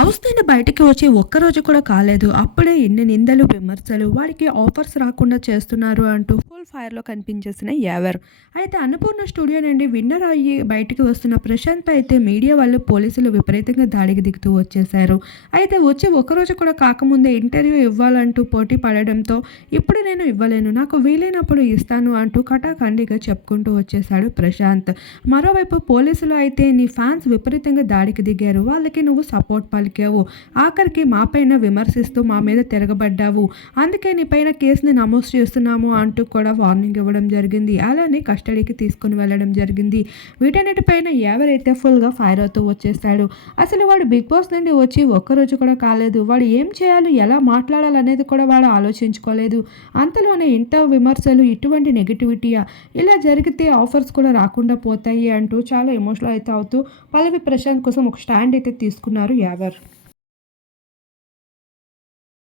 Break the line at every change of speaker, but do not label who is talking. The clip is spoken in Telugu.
హౌస్ నుండి బయటకి వచ్చి ఒక్కరోజు కూడా కాలేదు. అప్పుడే ఎన్ని నిందలు విమర్శలు వాడికి ఆఫర్స్ రాకుండా చేస్తున్నారు అంటూ ఫుల్ ఫైర్లో కనిపించేసిన యావర్ అయితే అన్నపూర్ణ స్టూడియో నుండి విన్నర్ అయ్యి బయటికి వస్తున్న ప్రశాంత్ అయితే మీడియా వాళ్ళు పోలీసులు విపరీతంగా దాడికి దిగుతూ వచ్చేశారు. అయితే వచ్చి ఒకరోజు కూడా కాకముందే ఇంటర్వ్యూ ఇవ్వాలంటూ పోటీ పడడంతో ఇప్పుడు నేను ఇవ్వలేను నాకు వీలైనప్పుడు ఇస్తాను అంటూ కటాఖండిగా చెప్పుకుంటూ వచ్చేశాడు ప్రశాంత్. మరోవైపు పోలీసులు అయితే నీ ఫ్యాన్స్ విపరీతంగా దాడికి దిగారు వాళ్ళకి నువ్వు సపోర్ట్ పలికావు ఆఖరికి మాపైన విమర్శిస్తూ మా మీద తిరగబడ్డావు అందుకే నీ పైన కేసుని నమోదు చేస్తున్నాము అంటూ కూడా కూడా వార్నింగ్ ఇవ్వడం జరిగింది. అలానే కస్టడీకి తీసుకుని వెళ్ళడం జరిగింది. వీటన్నిటిపైన ఎవరైతే ఫుల్గా ఫైర్ అవుతూ వచ్చేస్తాడు అసలు వాడు బిగ్ బాస్ నుండి వచ్చి ఒక్కరోజు కూడా కాలేదు. వాడు ఏం చేయాలి ఎలా మాట్లాడాలి అనేది కూడా వాడు ఆలోచించుకోలేదు. అంతలోనే ఇంత విమర్శలు ఇటువంటి నెగిటివిటీయా ఇలా జరిగితే ఆఫర్స్ కూడా రాకుండా పోతాయి అంటూ చాలా ఎమోషనల్ అయితే అవుతూ పల్లవి ప్రశాంత్ కోసం ఒక స్టాండ్ అయితే తీసుకున్నారు యావర్.